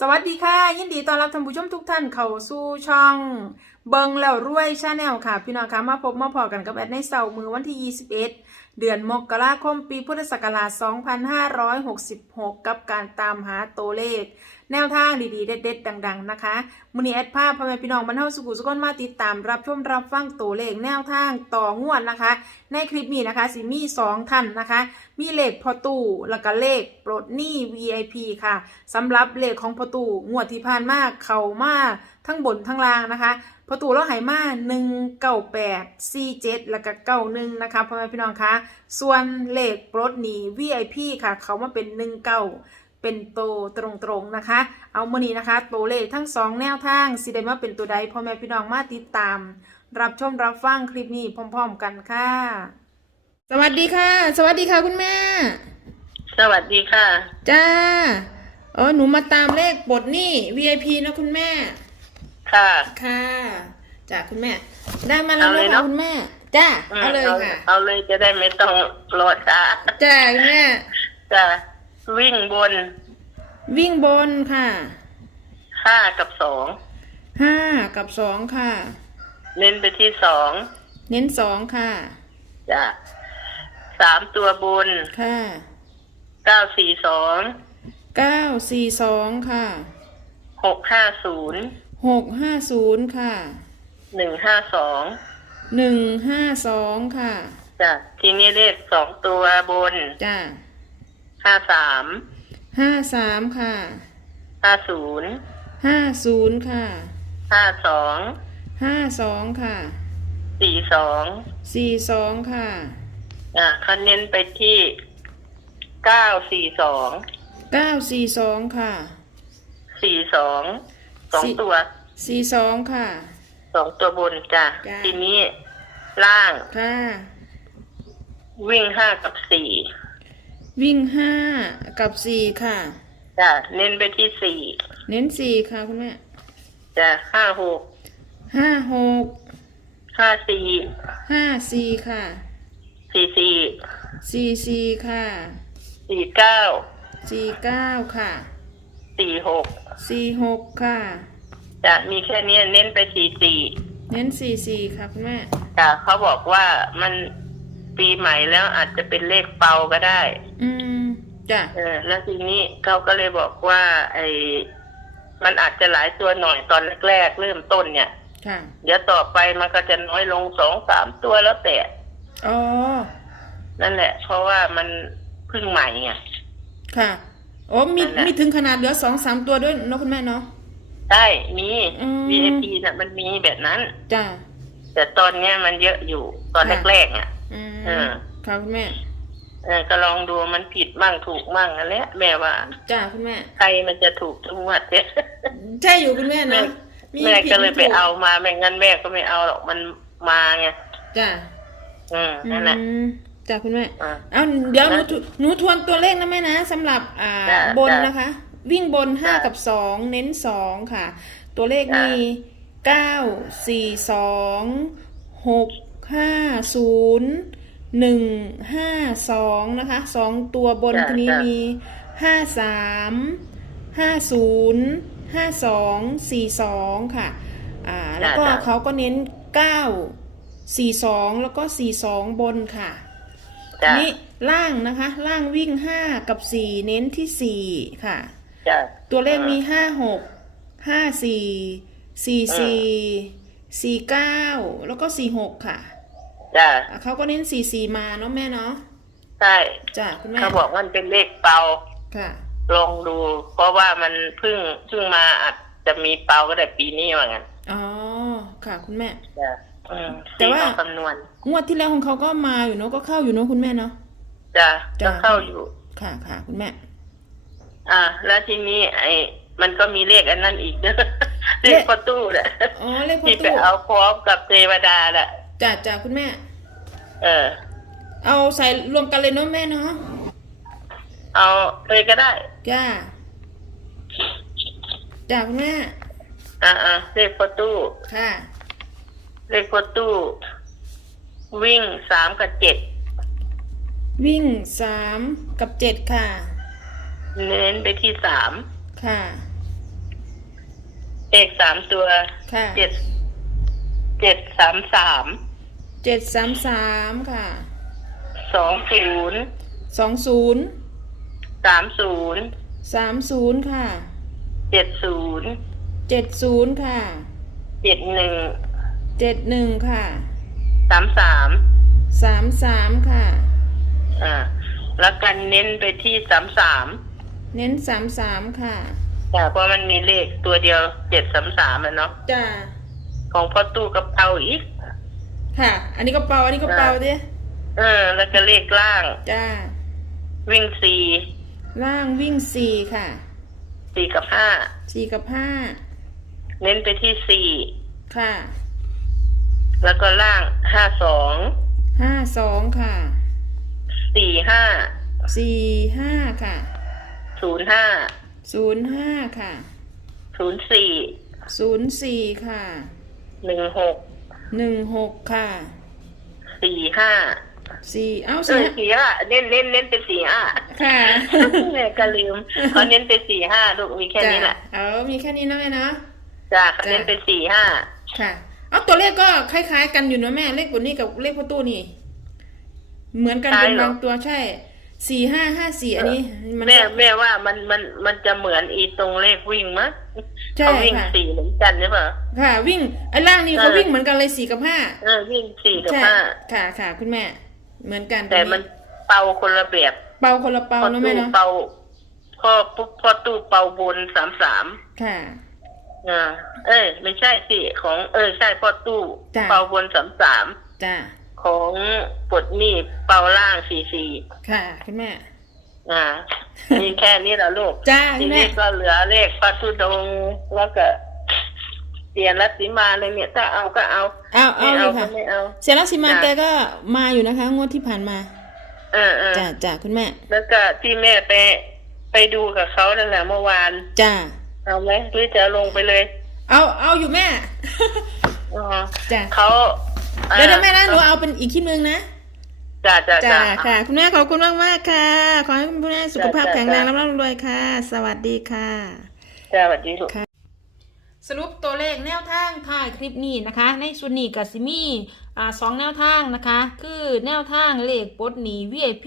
สวัสดีค่ะ ยินดีต้อนรับท่านผู้ชมทุกท่านเข้าสู่ช่อง เบิงแล้วรวยชาแนลค่ะ พี่น้องคะมาพบมาพอกันกับแอดในเสาร์มือวันที่ 21 เดือนมกราคมปีพุทธศักราช 2566 กับการตามหาตัวเลข แนวทางดีๆ เด็ดๆ ดัง ๆ นะคะมือนี้แอดภาพพ่อแม่พี่น้องบรรเทาสุขุสุขนมาติดตามรับชมรับฟังตัวเลขแนวทางต่องวดนะคะ ในคลิปนี้นะคะสิมีสองท่านนะคะ มีเลขพอตู้แล้วก็เลขปลดหนี้ VIP ค่ะสำหรับเลขของพอตู้งวดที่ผ่านมาเข้ามาทั้งบนทั้งล่างนะคะพอตูเราหายมา1 9 8 4 7แล้วก็91นะคะพ่อแม่พี่น้องคะ ส่วนเลขปลดหนี้ VIP ค่ะ เขามาเป็น19เป็นโตวตรงๆนะคะ เอามื่อนี้นะคะตัวเลขทั้งสองแนวทางสิได้มาเป็นตัวใดพ่อแม่พี่น้องมาติดตาม รับชมรับฟังคลิปนี้พร้อม ๆ กันค่ะ สวัสดีค่ะ สวัสดีค่ะคุณแม่ สวัสดีค่ะ จ้าเออหนูมาตามเลขบทหนี้ VIP นะคุณแม่ ค่ะ ค่ะจ้าคุณแม่ ได้มาแล้วเอาเลยนะคะเนอะ คุณแม่ จ้าอืมเอาเลยค่ะเอาเลยจะได้ไม่ต้องรอช้าจ้าคุณแม่ จะวิ่งบน วิ่งบนค่ะห้ากับสองห้ากับสองค่ะ เน้นไปที่สองเน้นสองค่ะจะสามตัวบนค่ะเก้าสี่สองเก้าสี่สองค่ะหกห้าศูนย์หกห้าศูนย์ค่ะหนึ่งห้าสองหนึ่งห้าสองค่ะจ้ะทีนี้เลขสองตัวบนจ้าห้าสาม ห้าสามค่ะห้าศูนย์ห้าศูนย์ค่ะห้าสองห้าสองค่ะสี่สองสี่สองค่ะอะเขาเน้นไปที่เก้าสี่สองเก้าสี่สองค่ะสี่สองสองสี่ตัวสี่สองค่ะสองตัวบนจ้ะจ้ะทีนี้ล่างค่ะวิ่งห้ากับสี่ วิ่งห้ากับสี่ค่ะ จ้ะเน้นไปที่สี่เน้นสี่ค่ะคุณแม่จ้ะห้าหกห้าหกห้าสี่ห้าสี่ค่ะสี่สี่สี่สี่ค่ะสี่เก้าสี่เก้าค่ะสี่หกสี่หกค่ะจ้ะมีแค่นี้เน้นไปสี่สี่เน้นสี่สี่ค่ะคุณแม่ จ้ะเขาบอกว่ามัน ปีใหม่แล้วอาจจะเป็นเลขเปาก็ได้ อืมจ้ะเออ แล้วทีนี้เขาก็เลยบอกว่า ไอ้มันอาจจะหลายตัวหน่อยตอนแรกๆเริ่มต้นเนี่ย ค่ะ เดี๋ยวต่อไปมันก็จะน้อยลงสองสามตัวแล้วแต่ อ๋อ นั่นแหละ เพราะว่ามันเพิ่งใหม่ไง ค่ะ โอ้มีนั่นแหละ มีถึงขนาดเหลือสองสามตัวด้วยเนอะคุณแม่เนาะ ใช่มี อืม VIP น่ะมันมีแบบนั้น จ้ะ แต่ตอนเนี้ยมันเยอะอยู่ตอนค่ะ แรกๆอะอืม เออ ค่ะคุณแม่ เออก็ลองดูมันผิดมั่งถูกมั่งอันเนี้ยแม่ว่า จ้ะคุณแม่ ใครมันจะถูกทุกงวดเนี่ย ใช่อยู่คุณแม่แม่ เนาะมีแม่ผิดก็เลยไปถูกเอามาไม่งั้นแม่ก็ไม่เอาหรอกมันมาไงจ้ะอืมนั่นแหละอืมจ้ะคุณแม่ อ่า เอาเดี๋ยวหนูนะทหนูทวนตัวเลขนะแม่นะสำหรับอ่าจ้ะบนจ้ะนะคะ วิ่งบนห้าจ้ะกับสองเน้นสองค่ะ ตัวเลขจ้ะ มีเก้าสี่สองหกห้าศูนย์ หนึ่งห้าสองนะคะสองตัวบนจ้ะทีนี้จ้ะ มีห้าสามห้าศูนย์ห้าสองสี่สองค่ะอ่าแล้วก็จ้ะเขาก็เน้นเก้าสี่สองแล้วก็สี่สองบนค่ะจ้ะนี่ล่างนะคะล่างวิ่งห้ากับสี่เน้นที่สี่ค่ะ จ้ะ ตัวเลขมีห้าหกห้าสี่สี่สี่สี่เก้าแล้วก็สี่หกค่ะ จ้ะอะเขาก็เน้นสี่สี่มาเนาะแม่เนาะใช่จ้ะคุณแม่เขาบอกมันเป็นเลขเปาค่ะ ลองดู เพราะว่ามันเพิ่งเพิ่งมาอาจจะมีเปาก็ได้ปีนี้ว่างั้นอ๋อค่ะ คุณแม่ จ้ะอืมแต่ว่า ที่เขคำนวณงวดที่แล้วของเขาก็มาอยู่เนาะก็เข้าอยู่เนาะคุณแม่เนาะ จ้ะจ้ะ ก็เข้าอยู่ ค่ะค่ะคุณแม่ อ่า แล้วทีนี้ ไอ้มันก็มีเลขอันนั้นอีกเนอะเลเลขขประตูน่ะอ๋อเลขพอที่ไปตู้เอาพร้อมกับเทวดาน่ะ จ้ะจ้ะคุณแม่ เออ เอาใส่รวมกันเลยเนาะแม่เนาะเอาเลยก็ได้ จ้าจ้าคุณแม่ อ่าอ่าเลขประตูค่ะ เลขประตู วิ่งสามกับเจ็ดวิ่งสามกับเจ็ดค่ะ เน้นไปที่สามค่ะ เลขสามตัวค่ะ เจ็ดเจ็ดสามสาม เจ็ดสามสามค่ะสองศูนย์สองศูนย์สามศูนย์สามศูนย์ค่ะเจ็ดศูนย์เจ็ดศูนย์ค่ะเจ็ดหนึ่งเจ็ดหนึ่งค่ะสามสามสามสามค่ะอ่าแล้วกันเน้นไปที่สามสามเน้นสามสามค่ะแต่เพราะมันมีเลขตัวเดียวเจ็ดสามสามอะเนาะจ้าของพ่อตู้กับเอาอีก ค่ะ อันนี้ก็เป่าอันนี้ก็เป่าดิเออ แล้วก็เลขล่าง จ้า วิ่งสี่ล่างวิ่งสี่ค่ะสี่กับห้าสี่กับห้าเน้นไปที่สี่ค่ะ แล้วก็ล่างห้าสองห้าสองค่ะสี่ห้าสี่ห้าค่ะศูนย์ห้าศูนย์ห้าค่ะศูนย์สี่ศูนย์สี่ค่ะหนึ่งหก หนึ่งหกค่ะสี่ห้าสี่เอ้าเอสี่อสี่ห้าเน้นเน้นเน้นเป็นสี่ห้าค่ะแม่ก็ลืมเขาเน้นเป็นสี่ห้าลูกมีแค่นี้แหละจ้ะเอามีแค่นี้นะแม่เนาะ จ้าเขาเน้นเป็นสี่ห้าค่ะ เอาตัวเลขก็คล้ายๆกันอยู่นะแม่เลขบนนี้กับเลขประตูนี่ เหมือนกันเป็นบางตัวใช่สี่ห้าห้าสี่อันนี้ มันแม่ก็แม่ว่ามันมันมันจะเหมือนอีตรงเลขวิ่งมั้ย ใช่เขาวิ่งค่ะสี่เหมือนกันใช่ปะค่ะ วิ่งไอ้ล่างนี่เขาเออวิ่งเหมือนกันเลยสี่กับห้าเออวิ่งสี่กับใช่ห้าค่ะค่ะคุณแม่ เหมือนกันแต่มันเป่าคนละแบบเป่าคนละเป่าพ่อเนอะแม่ตู้เนาะเป่าพ่อปุ๊บพ่อตู้เป่าบนสามสามค่ะ อ่าเอ้ยไม่ใช่สิของเออใช่พ่อตู้จ้ะ เป่าบนสามสามจ้าของปลดหนี้เป่าล่างสี่สี่ค่ะ คุณแม่ อ่ามีแค่นี้แหละลูกจ้าทีคุณแม่นี้ก็เหลือเลขพระธุดงค์แล้วก็เสียนรัตติมาเลยเนี่ย ถ้าเอาก็เอา เอาเอาไม่เลเอายก็ค่ะ ไม่เอา เสียรักสิมาจ้ะ แกก็มาอยู่นะคะ งวดที่ผ่านมาเออเออจ้าจ้าคุณแม่แล้วก็ที่แม่ไปไปดูกับเขานั่นแหละเมื่อวาน จ้าเอาไหมหรือจะลงไปเลยเอาเอาอยู่แม่ อ๋อจ้าเขาเดี๋ยวเดี๋ยวแม่นะหนูเอาเป็นอีกคลิปนึงนะ จ้าจ้าจ้าจ้าค่ะ คุณแม่ขอบคุณมากมากๆค่ะ ขอให้คุณแม่สุขภาพจ้ะแข็งแรงจ้ะร่ำรวยค่ะ สวัสดีค่ะจ้าสวัสดีลูกสรุปตัวเลขแนวทางท้ายคลิปนี้นะคะ ในส่วนนี้กับซิมีอ่าสองแนวทางนะคะ คือแนวทางเลขปลดหนี VIP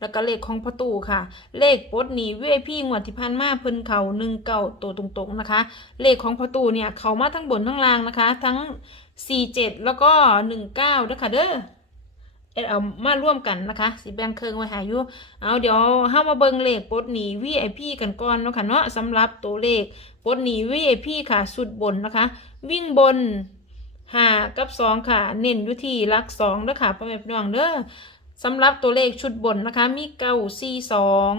แล้วก็เลขของประตูค่ะ เลขปลดหนี VIP งวดที่ผ่านมาเพิ่นเขาหนึ่งเก่าตัวตรงๆนะคะ เลขของประตูเนี่ย เขามาทั้งบนทั้งล่างนะคะ ทั้ง47แล้วก็19ด้วยค่ะเด้อ เอ็ดเอามาร่วมกันนะคะสิแบ่งเครื่องไว้หาอยู่เอาเดี๋ยวเฮามาเบิ่งเลขปดหนี VIP กันก่อนเนาะค่ะเนาะสำหรับตัวเลขปดหนี VIP ค่ะสุดบนนะคะ วิ่งบนหากับสองค่ะ เน้นอยู่ที่ลักสองเด้อค่ะพ่อแม่พี่น้องเด้อสำหรับตัวเลขชุดบนนะคะ มีเก้าสี่สอง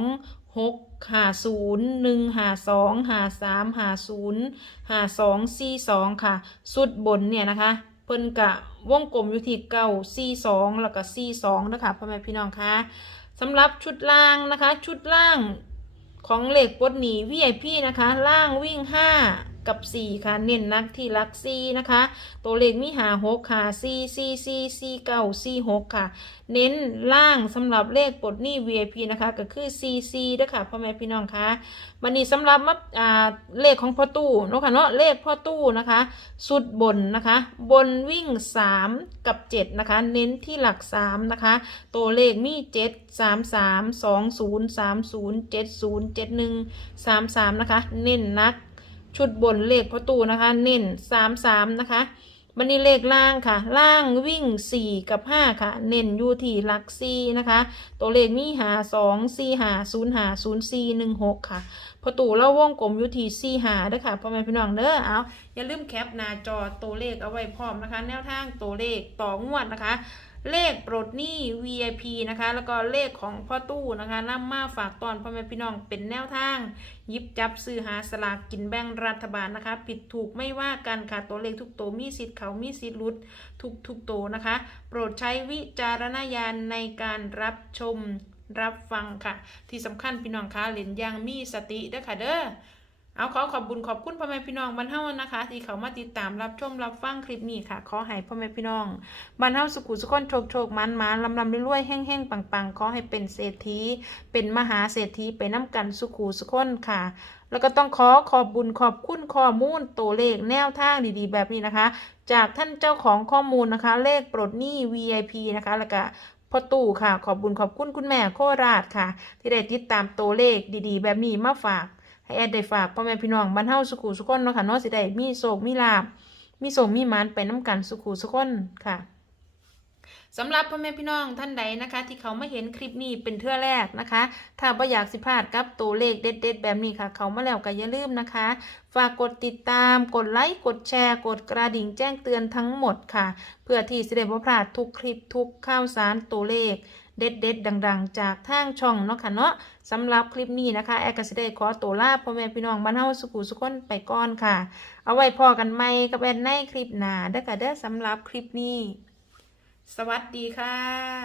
หกห้าศูนย์หนึ่งห้าสองห้าสามห้าศูนย์ห้าสองสี่สองค่ะ สุดบนเนี่ยนะคะ เพิ่นกะวงกลมอยู่ที่เก้าสี่สองแล้วก็สี่สองนะคะพ่อแม่พี่น้องคะสำหรับชุดล่างนะคะ ชุดล่างของเหล็กปดหนี VIP นะคะ ล่างวิ่งห้า กับ4ค่ะ เน้นนักที่ลักซี่นะคะ ตัวเลขมีหา6ค่ะ4 4 4 4 9 4 6ค่ะ เน้นล่างสำหรับเลขปลดหนี้ VIP นะคะ ก็คือ CC ด้วยค่ะพ่อแม่พี่น้องคะวันนี้สำหรับมัดอ่าเลขของพ่อตู้เนาะค่ะเนาะเลขพ่อตู้นะคะ สุดบนนะคะ บนวิ่ง3กับ7นะคะ เน้นที่หลัก3นะคะ ตัวเลขมี7 3 3 2 0 3 0 7 0 7 1 3 3นะคะ เน้นนัก ชุดบนเลขพ่อตู้นะคะ เน้น3 3นะคะบันนี้เลขล่างค่ะ ล่างวิ่ง 4 กับ 5 ค่ะ เน้นอยู่ที่หลัก4นะคะ ตัวเลขมีหา2 4หา0หา0 4 1 6 ค่ะพอตู่แล้ววงกลมอยู่ที่4หาเด้อค่ะพ่อแม่พี่น้องเด้อเอาอย่าลืมแคปหน้าจอตัวเลขเอาไว้พร้อมนะคะ แนวทางตัวเลขต่องวดนะคะ เลขปลดหนี้ VIP นะคะ แล้วก็เลขของพ่อตู้นะคะนำมาฝากตอนพ่อแม่พี่น้องเป็นแนวทางยิบจับซื้อหาสลากกินแบ่งรัฐบาลนะคะ ผิดถูกไม่ว่ากันค่ะตัวเลขทุกตัวมีสิทธิ์เขามีสิทธิ์ลุดทุกทุกตัวนะคะ โปรดใช้วิจารณญาณในการรับชมรับฟังค่ะ ที่สำคัญพี่น้องคะเล่นยังมีสติด้อค่ะเด้อ เอาขอขอบบุญขอบคุณพ่อแม่พี่น้องบรรเทานะคะ ที่เขามาติดตามรับชมรับฟังคลิปนี้ค่ะ ขอให้พ่อแม่พี่น้องบรรเทาสุขุสุขคนโชคโชคมันมันลำลำรวยๆแห้งแห้งปังปังๆ ขอให้เป็นเศรษฐี เป็นมหาเศรษฐีไปน้ำกันสุขุสุขคนค่ะ แล้วก็ต้องขอขอบบุญขอบคุณข้อมูลตัวเลขแนวทางดีๆ แบบนี้นะคะ จากท่านเจ้าของข้อมูลนะคะ เลขปลดหนี้ VIP นะคะแล้วก็พ่อตู่ค่ะ ขอบบุญขอบคุณคุณแม่โคราชค่ะ ที่ได้ติดตามตัวเลขดีๆ แบบนี้มาฝาก ให้แอดได้ฝากพ่อแม่พี่น้องบรรเทาสุขุสุขคนเนาะค่ะเนาะสิได้มีโศกมีลาบมีโศกมีมานไปน้ำกันสุขุสุขคนค่ะสำหรับพ่อแม่พี่น้องท่านใดนะคะ ที่เขาไมาเห็นคลิปนี้เป็นเทื่อแรกนะคะ ถ้าบ่อยากสิพลาดกับตัวเลขเด็ดๆ แบบนี้ค่ะ เขามาแล้วก็อย่าลืมนะคะ ฝากกดติดตามกดไลค์กดแชร์ กดกระดิ่งแจ้งเตือนทั้งหมดค่ะ เพื่อที่จะได้บ่พลาดทุกคลิปทุกข่าวสารตัวเลข เด็ดเด็ดดัง ๆ จากทางช่องเนาะค่ะเนาะสำหรับคลิปนี้นะคะ แอร์ก็สิได้ขอตัวลาพ่อแม่พี่น้องบ้านเฮาสุขุสุขคนไปก่อนค่ะ เอาไว้พอกันใหม่กับแอนในคลิปหน้าเด้อค่ะเด้อสำหรับคลิปนี้ สวัสดีค่ะ